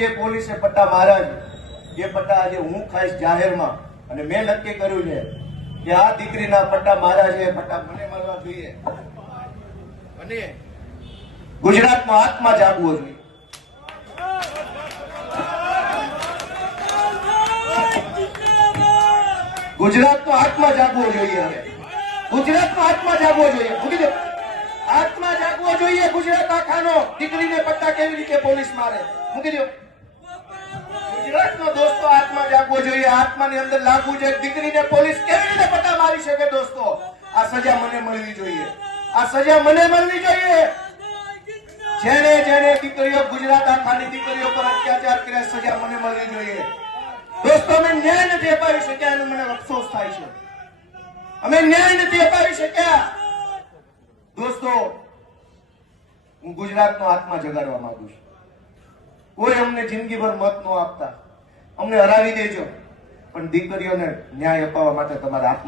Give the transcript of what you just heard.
જે પોલીસે પટ્ટા માર્યા છે એ પટ્ટા આજે હું ખાઈશ જાહેરમાં, અને મેં નક્કી કર્યું છે કે આ દીકરીના પટ્ટા માર્યા છે, પટ્ટા મને મારવા જોઈએ અને ગુજરાતનો આત્મા જાગવો જોઈએ. ગુજરાતનો આત્મા જાગવો જોઈએ. હવે ગુજરાતનો આત્મા જાગવો જોઈએ. મૂકી દો. આત્મા જાગવો જોઈએ ગુજરાત આખાનો. દીકરીને પટ્ટા કેવી રીતે પોલીસ મારે? મૂકી દો. ગુજરાતનો દોસ્તો આત્મા જાગવો જોઈએ. આત્માની અંદર લાગવું છે દીકરીને પોલીસ કેવી રીતે પટ્ટા મારી શકે. દોસ્તો, આ સજા મને મળવી જોઈએ. આ સજા મને મળવી જોઈએ. જેને જેને દીકરીઓ, ગુજરાત આખાની દીકરીઓ પર અત્યાચાર કર્યા, સજા મને મળવી જોઈએ. દોસ્તો, અમે ન્યાય નથી અપાવી શક્યા એનો મને અફસોસ થાય છે. અમે ન્યાય નથી અપાવી શક્યા. દોસ્તો, હું ગુજરાતનો આત્મા જગાડવા માંગુ છું. કોઈ અમને જિંદગીભર મત ન આપતા, અમને હરાવી દેજો, પણ દીકરીઓને ન્યાય અપાવવા માટે તમારા આત્મા